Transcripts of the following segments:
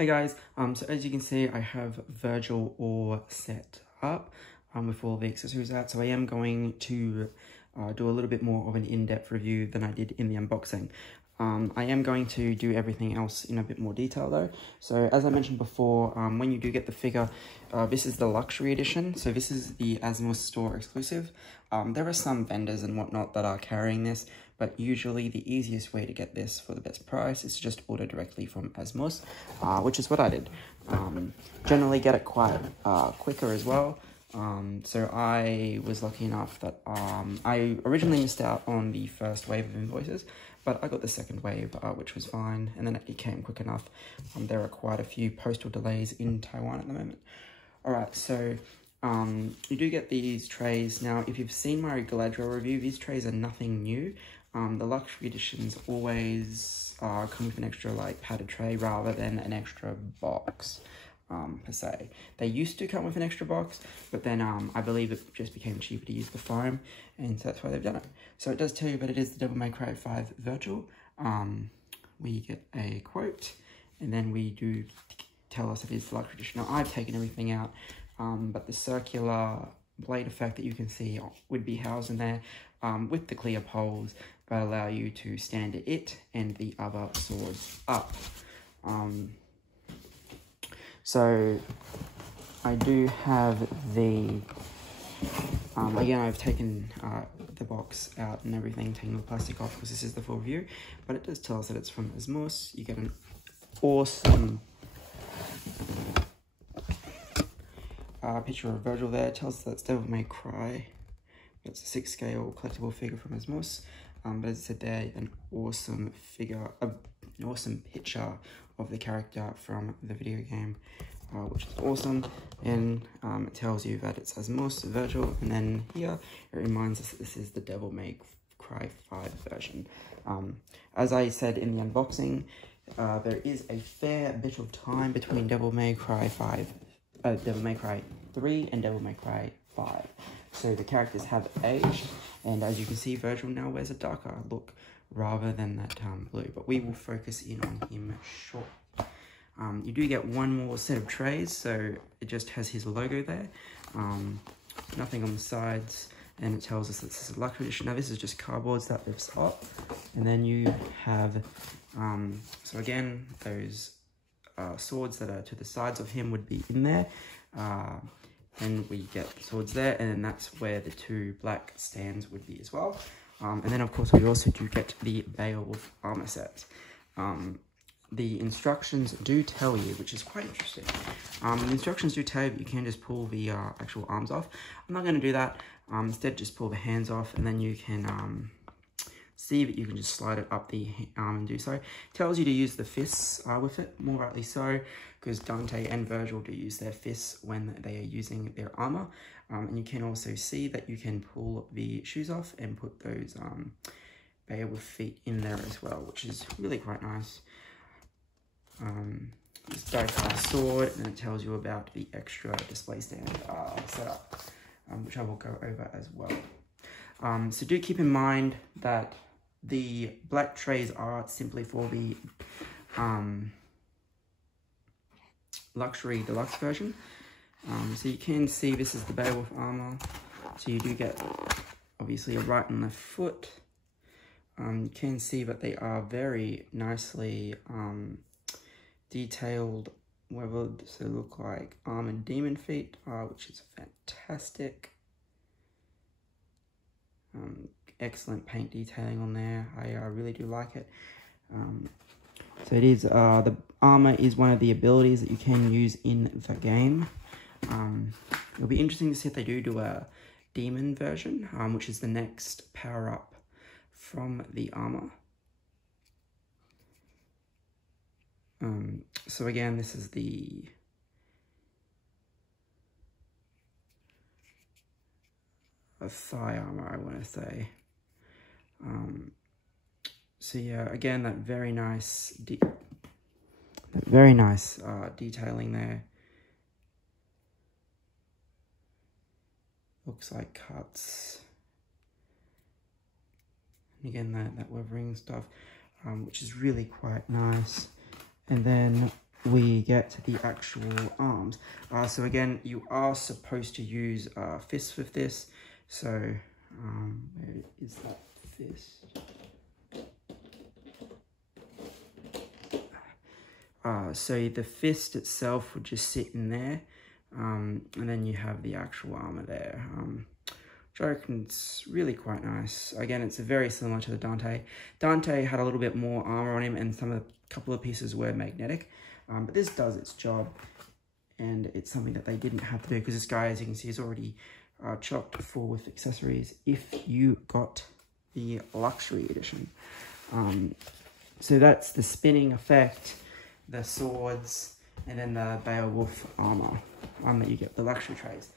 Hey guys, so as you can see, I have Virgil all set up with all the accessories out. So I am going to do a little bit more of an in-depth review than I did in the unboxing. I am going to do everything else in a bit more detail though. So as I mentioned before, when you do get the figure, this is the luxury edition. So this is the Asmus store exclusive. There are some vendors and whatnot that are carrying this, but usually the easiest way to get this for the best price is to just order directly from Asmus, which is what I did. Generally get it quite quicker as well. So I was lucky enough that I originally missed out on the first wave of invoices, but I got the second wave, which was fine, and then it came quick enough. There are quite a few postal delays in Taiwan at the moment. Alright, so you do get these trays. Now, if you've seen my Galadriel review, these trays are nothing new. The luxury editions always come with an extra like padded tray rather than an extra box. Per se. They used to come with an extra box, but then I believe it just became cheaper to use the foam, and so that's why they've done it. So it does tell you that it is the Devil May Cry 5 Virgil. We get a quote, and then we do tell us it is the luxury edition. Now I've taken everything out, but the circular blade effect that you can see would be housed in there with the clear poles that allow you to stand it and the other swords up. So I do have the, again, I've taken the box out and everything, taking the plastic off because this is the full review, but it does tell us that it's from Asmus. You get an awesome picture of Virgil there. It tells us that it's Devil May Cry. It's a 6 scale collectible figure from Asmus. But as I said there, an awesome figure, an awesome picture of the character from the video game, which is awesome. And it tells you that it's Asmus, Virgil, and then here it reminds us that this is the Devil May Cry 5 version. As I said in the unboxing, there is a fair bit of time between Devil May Cry 3 and Devil May Cry 5. So the characters have aged, and as you can see, Virgil now wears a darker look rather than that blue, but we will focus in on him shortly. You do get one more set of trays, so it just has his logo there, nothing on the sides, and it tells us that this is a luxury edition. Now this is just cardboards that lifts up, and then you have, so again, those swords that are to the sides of him would be in there, and we get the swords there, and that's where the two black stands would be as well. And then of course we also do get the Beowulf armor set. The instructions do tell you, which is quite interesting. The instructions do tell you that you can just pull the actual arms off. I'm not going to do that. Instead, just pull the hands off, and then you can see that you can just slide it up the arm and do so. It tells you to use the fists with it, more rightly so, because Dante and Virgil do use their fists when they are using their armor. And you can also see that you can pull the shoes off and put those Beowulf feet in there as well, which is really quite nice. This die-cast sword, and it tells you about the extra display stand setup, which I will go over as well. So do keep in mind that the black trays are simply for the luxury deluxe version. So you can see this is the Beowulf armor. So you do get obviously a right and left foot. You can see that they are very nicely detailed, weathered, so they look like armored demon feet, which is fantastic. Excellent paint detailing on there. I really do like it. So it is, the armor is one of the abilities that you can use in the game. It'll be interesting to see if they do a demon version, which is the next power up from the armor. So again, this is the thigh armor, I want to say. So yeah, again, that very nice detailing there. Looks like cuts. And again, that weathering stuff, which is really quite nice. And then we get the actual arms. So again, you are supposed to use fists with this. So where is that fist? So the fist itself would just sit in there, and then you have the actual armor there, which I reckon it's really quite nice. Again, it's very similar to the Dante. Dante had a little bit more armor on him, and couple of pieces were magnetic, but this does its job, and it's something that they didn't have to do, because this guy, as you can see, is already chocked full with accessories if you got the luxury edition. So that's the spinning effect, the swords, and then the Beowulf armor that you get, the luxury trays.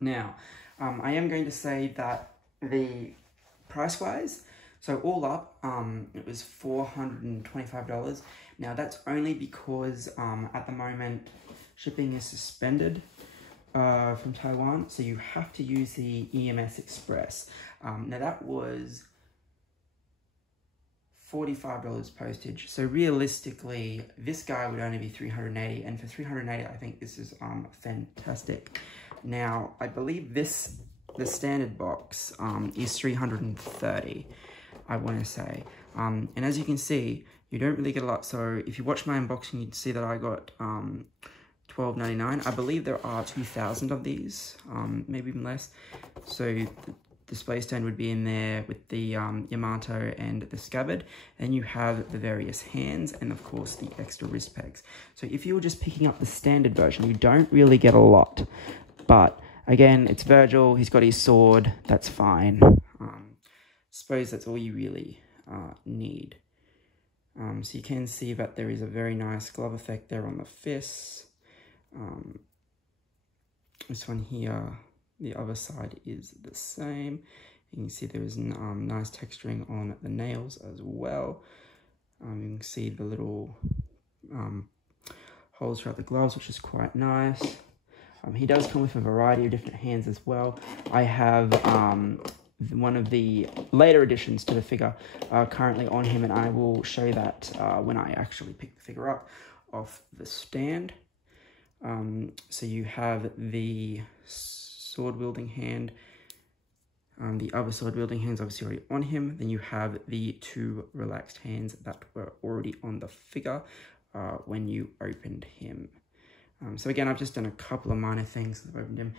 Now, I am going to say that the price-wise, so all up, it was $425. Now that's only because at the moment shipping is suspended from Taiwan, so you have to use the EMS Express. Now that was $45 postage. So realistically, this guy would only be $380, and for $380, I think this is fantastic. Now, I believe the standard box is $330, I want to say. And as you can see, you don't really get a lot. So if you watch my unboxing, you'd see that I got $12.99. I believe there are 2,000 of these, maybe even less. So the display stand would be in there with the Yamato and the scabbard, and you have the various hands and of course the extra wrist pegs. So if you were just picking up the standard version, you don't really get a lot, but again, it's Virgil, he's got his sword, that's fine. Suppose that's all you really need. So you can see that there is a very nice glove effect there on the fists. This one here, the other side is the same. You can see there is nice texturing on the nails as well. You can see the little holes throughout the gloves, which is quite nice. He does come with a variety of different hands as well. I have one of the later additions to the figure currently on him, and I will show you that when I actually pick the figure up off the stand. So you have the sword wielding hand, the other sword wielding hands obviously already on him. Then you have the two relaxed hands that were already on the figure when you opened him. So again, I've just done a couple of minor things that I've opened him.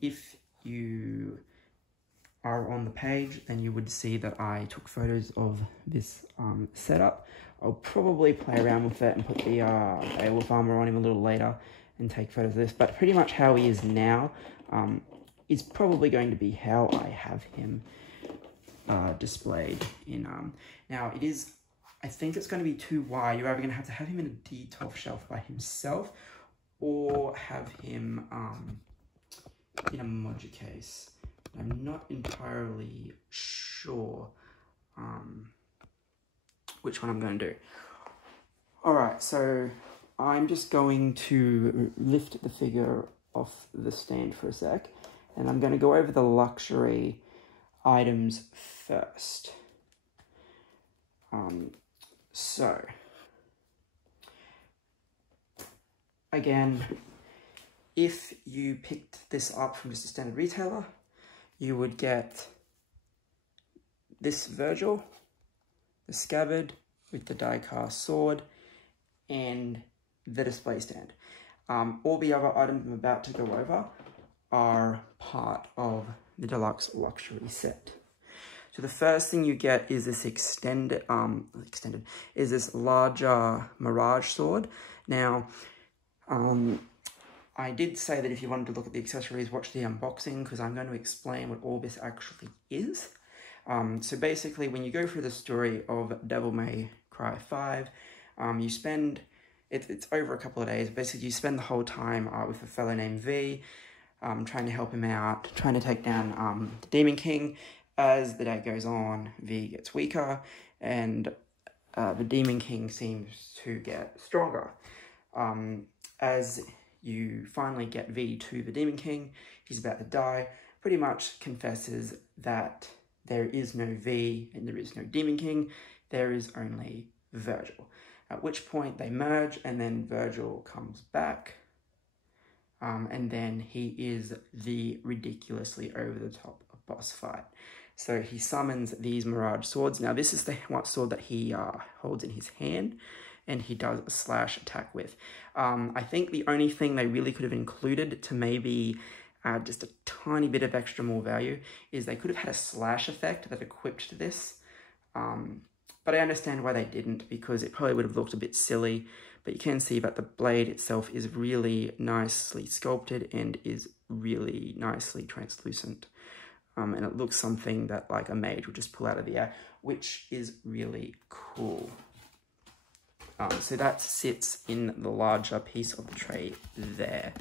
If you are on the page, then you would see that I took photos of this setup. I'll probably play around with it and put the Beowulf armor on him a little later and take photos of this, but pretty much how he is now is probably going to be how I have him displayed in. Now it is, I think it's going to be too wide. You're either going to have him in a D12 shelf by himself, or have him in a module case. I'm not entirely sure which one I'm going to do. Alright, so I'm just going to lift the figure off the stand for a sec, and I'm going to go over the luxury items first. So, again, if you picked this up from just a standard retailer, you would get this Virgil, the scabbard with the die-cast sword, and the display stand. All the other items I'm about to go over are part of the deluxe luxury set. So the first thing you get is this is this larger Mirage sword. Now, I did say that if you wanted to look at the accessories, watch the unboxing, because I'm going to explain what all this actually is. So basically, when you go through the story of Devil May Cry 5, you spend, it's over a couple of days, basically you spend the whole time with a fellow named V, trying to help him out, trying to take down the Demon King. As the day goes on, V gets weaker, and the Demon King seems to get stronger. As you finally get V to the Demon King, he's about to die, pretty much confesses that there is no V and there is no Demon King. there is only Virgil. At which point they merge, and then Virgil comes back, and then he is the ridiculously over-the-top boss fight. So he summons these Mirage Swords. Now this is the sword that he holds in his hand, and he does a slash attack with. I think the only thing they really could have included to maybe add just a tiny bit of extra more value is they could have had a slash effect that equipped to this. But I understand why they didn't, because it probably would have looked a bit silly. But you can see that the blade itself is really nicely sculpted and is really nicely translucent. And it looks something that like a mage would just pull out of the air, which is really cool. So that sits in the larger piece of the tray there,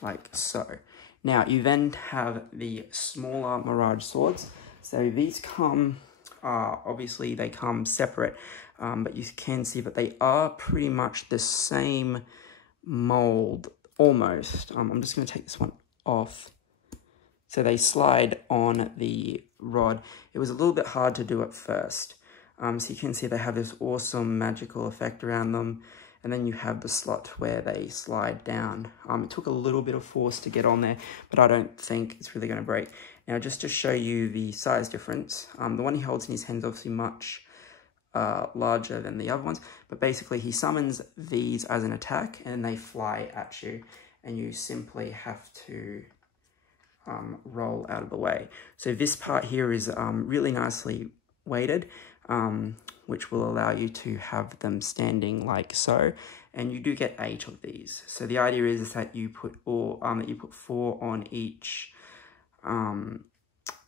like so. Now you then have the smaller Mirage Swords. So these come, obviously they come separate, but you can see that they are pretty much the same mold, almost. I'm just going to take this one off. So they slide on the rod. It was a little bit hard to do at first. So you can see they have this awesome magical effect around them. And then you have the slot where they slide down. It took a little bit of force to get on there, but I don't think it's really going to break. Now, just to show you the size difference, the one he holds in his hand is obviously much larger than the other ones, but basically he summons these as an attack and they fly at you, and you simply have to roll out of the way. So this part here is really nicely weighted, which will allow you to have them standing like so, and you do get 8 of these. So the idea is that you put 4 on each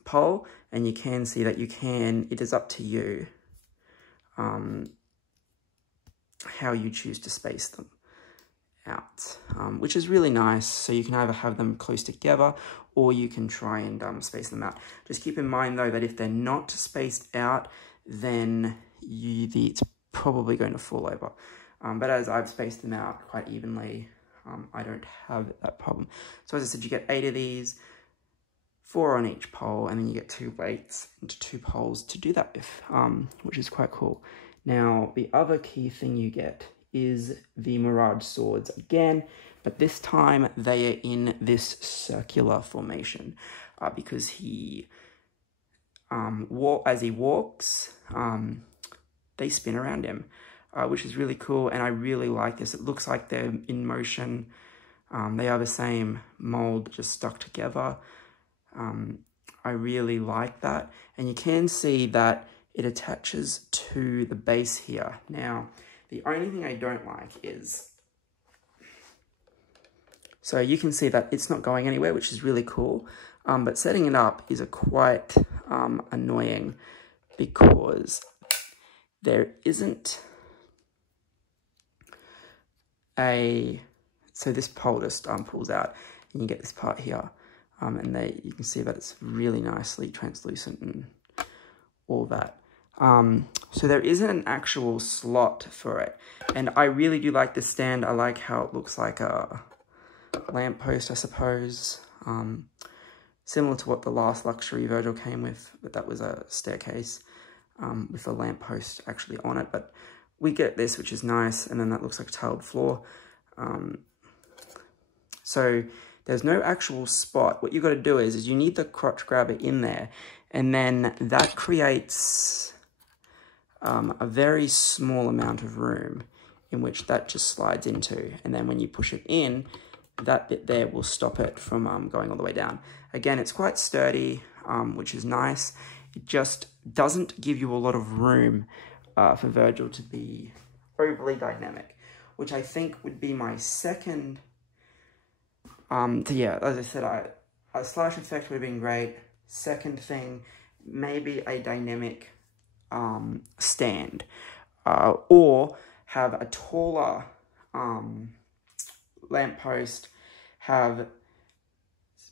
pole, and you can see that it is up to you how you choose to space them out, which is really nice. So you can either have them close together or you can try and space them out. Just keep in mind though that if they're not spaced out, then it's probably going to fall over. But as I've spaced them out quite evenly, I don't have that problem. So as I said, you get 8 of these, 4 on each pole, and then you get 2 weights into 2 poles to do that with, which is quite cool. Now, the other key thing you get is the Mirage Swords again, but this time they are in this circular formation, because he, as he walks, they spin around him, which is really cool, and I really like this. It looks like they're in motion. They are the same mold, just stuck together. I really like that, and you can see that it attaches to the base here. Now, the only thing I don't like is, so you can see that it's not going anywhere, which is really cool, but setting it up is quite annoying, because there isn't so this pole just pulls out, and you get this part here, and you can see that it's really nicely translucent and all that. So there isn't an actual slot for it, and I really do like this stand. I like how it looks like a lamppost, I suppose, similar to what the last luxury Virgil came with, but that was a staircase with a lamppost actually on it. But we get this, which is nice, and then that looks like a tiled floor. So there's no actual spot. What you've got to do is you need the crotch grabber in there, and then that creates a very small amount of room in which that just slides into. And then when you push it in, that bit there will stop it from going all the way down. Again, it's quite sturdy, which is nice. It just doesn't give you a lot of room for Virgil to be overly dynamic, which I think would be my second. Yeah, as I said, a slash effect would have been great. Second thing, maybe a dynamic stand, or have a taller lamppost,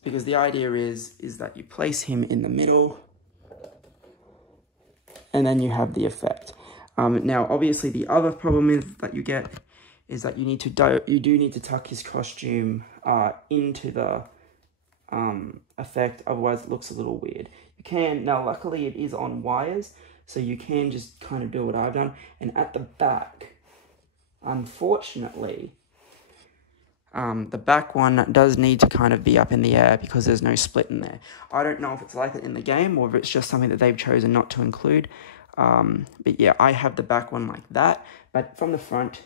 because the idea is that you place him in the middle, and then you have the effect. Now, obviously, the other problem that you get is that you do need to tuck his costume into the effect, otherwise it looks a little weird. You can, now luckily it is on wires, So you can just kind of do what I've done. And at the back, unfortunately, the back one does need to kind of be up in the air because there's no split in there. I don't know if it's like it in the game or if it's just something that they've chosen not to include. But yeah, I have the back one like that. But from the front,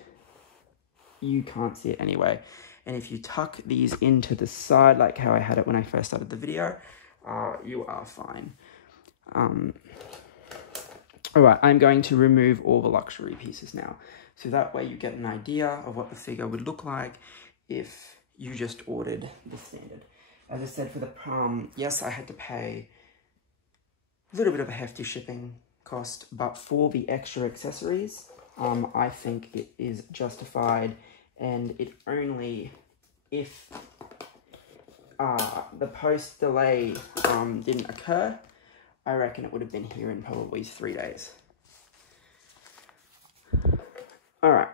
you can't see it anyway. And if you tuck these into the side, like how I had it when I first started the video, you are fine. All right, I'm going to remove all the luxury pieces now. So that way you get an idea of what the figure would look like if you just ordered the standard. As I said, for the yes, I had to pay a little bit of a hefty shipping cost, but for the extra accessories, I think it is justified, and it only, if the post delay didn't occur, I reckon it would have been here in probably 3 days. All right.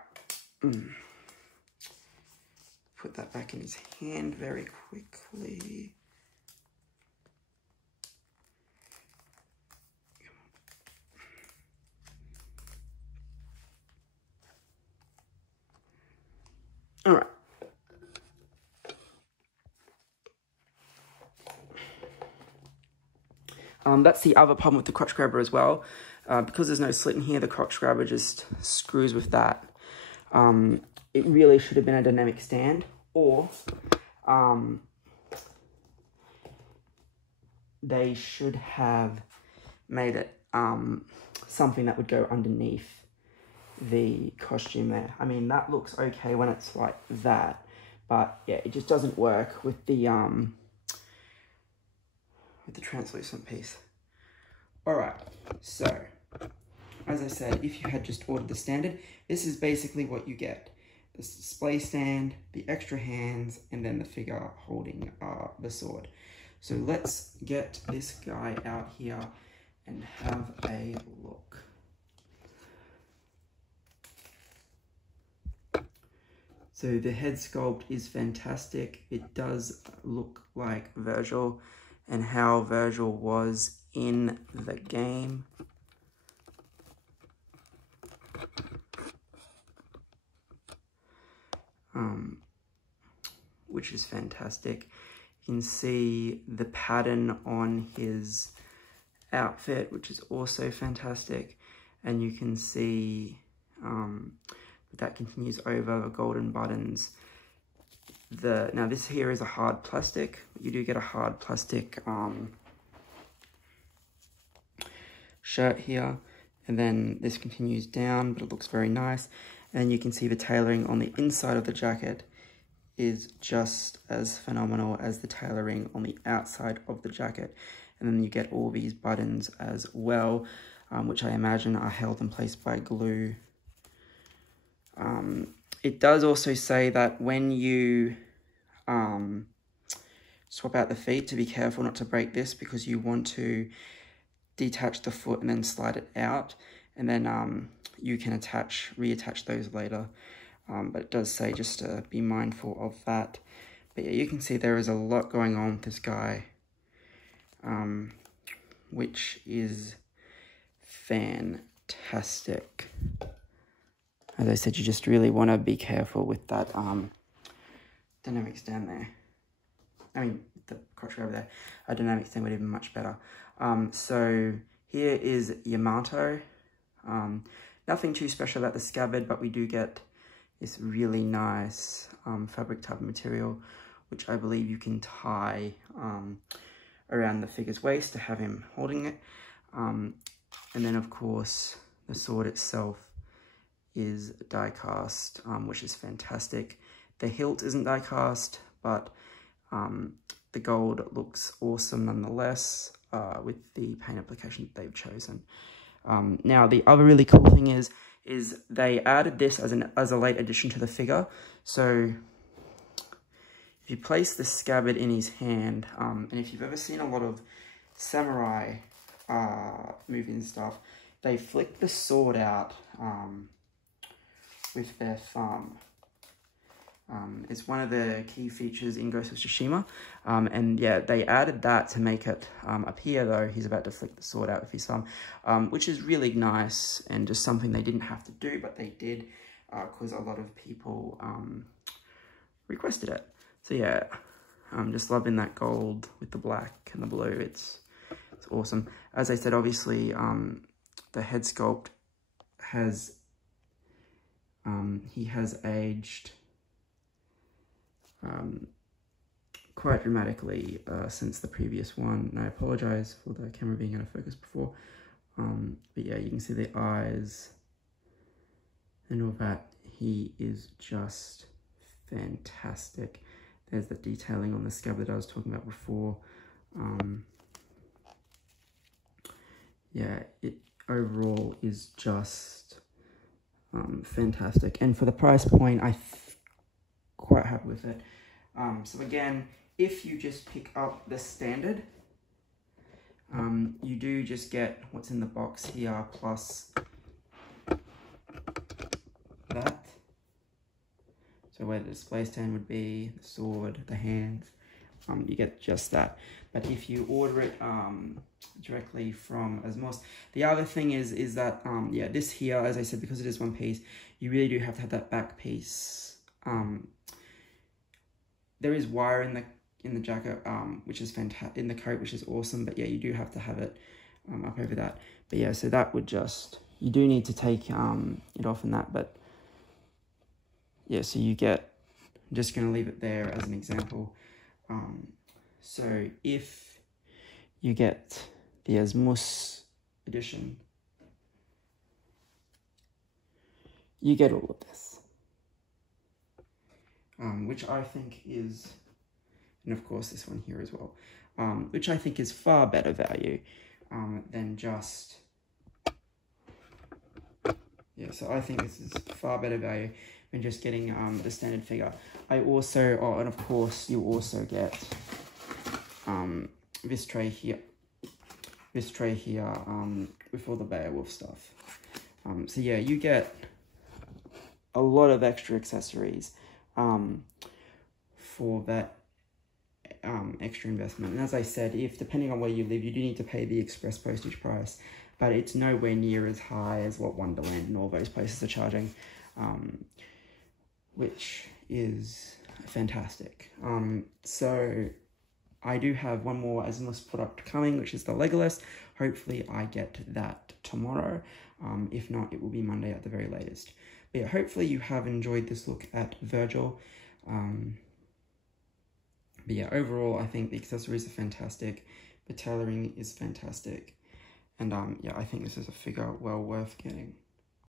Put that back in his hand very quickly. All right. That's the other problem with the crotch grabber as well. Because there's no slit in here, the crotch grabber just screws with that. It really should have been a dynamic stand, or they should have made it something that would go underneath the costume there. I mean, that looks okay when it's like that, but yeah, it just doesn't work with the translucent piece. All right, so as I said, if you had just ordered the standard, this is basically what you get: the display stand, the extra hands, and then the figure holding the sword. So let's get this guy out here and have a look. So the head sculpt is fantastic. It does look like Virgil and how Virgil was in the game. Which is fantastic. You can see the pattern on his outfit, which is also fantastic. And you can see that continues over the golden buttons. Now this here is a hard plastic. You do get a hard plastic shirt here, and then this continues down, but it looks very nice. And then you can see the tailoring on the inside of the jacket is just as phenomenal as the tailoring on the outside of the jacket. And then you get all these buttons as well, which I imagine are held in place by glue. It does also say that when you swap out the feet, to be careful not to break this, because you want to detach the foot and then slide it out, and then you can reattach those later. But it does say just to be mindful of that. But yeah, you can see there is a lot going on with this guy, which is fantastic. As I said, you just really want to be careful with that dynamic stand there. I mean, the crotch over there. A dynamic stand would have been much better. So here is Yamato. Nothing too special about the scabbard, but we do get this really nice fabric type of material, which I believe you can tie around the figure's waist to have him holding it. And then, of course, the sword itself is die cast, which is fantastic. The hilt isn't die cast, but the gold looks awesome nonetheless with the paint application that they've chosen. Now, the other really cool thing is they added this as a late addition to the figure. So if you place the scabbard in his hand, and if you've ever seen a lot of samurai movies and stuff, they flick the sword out with their thumb. It's one of the key features in Ghost of Tsushima, and yeah, they added that to make it appear though he's about to flick the sword out with his thumb, which is really nice and just something they didn't have to do, but they did because a lot of people requested it. So yeah, I'm just loving that gold with the black and the blue. It's awesome. As I said, obviously the head sculpt has he has aged quite dramatically since the previous one, and I apologize for the camera being out of focus before, but yeah, you can see the eyes and all that. He is just fantastic. There's the detailing on the scab that I was talking about before. Yeah, it overall is just fantastic, and for the price point, I'm quite happy with it. So again, if you just pick up the standard, you do just get what's in the box here plus that. So where the display stand would be, the sword, the hands, you get just that. But if you order it directly from Asmus, the other thing is that yeah, this here, as I said, because it is one piece, you really do have to have that back piece. There is wire in the jacket, which is fantastic, in the coat, which is awesome. But yeah, you do have to have it up over that. But yeah, so that would just, you do need to take it off in that. But yeah, so you get, I'm just going to leave it there as an example. So if you get the Asmus edition, you get all of this, which I think is, and of course this one here as well, which I think is far better value than just, yeah, so I think this is far better value than just getting the standard figure. I also, oh, and of course you also get this tray here with all the Beowulf stuff. So yeah, you get a lot of extra accessories for that extra investment. And as I said, if depending on where you live, you do need to pay the express postage price, but it's nowhere near as high as what Wonderland and all those places are charging, which is fantastic. So I do have one more Asmus product coming, which is the Legolas. Hopefully I get that tomorrow. If not, it will be Monday at the very latest. But yeah, hopefully you have enjoyed this look at Virgil. But yeah, overall, I think the accessories are fantastic. The tailoring is fantastic. And yeah, I think this is a figure well worth getting.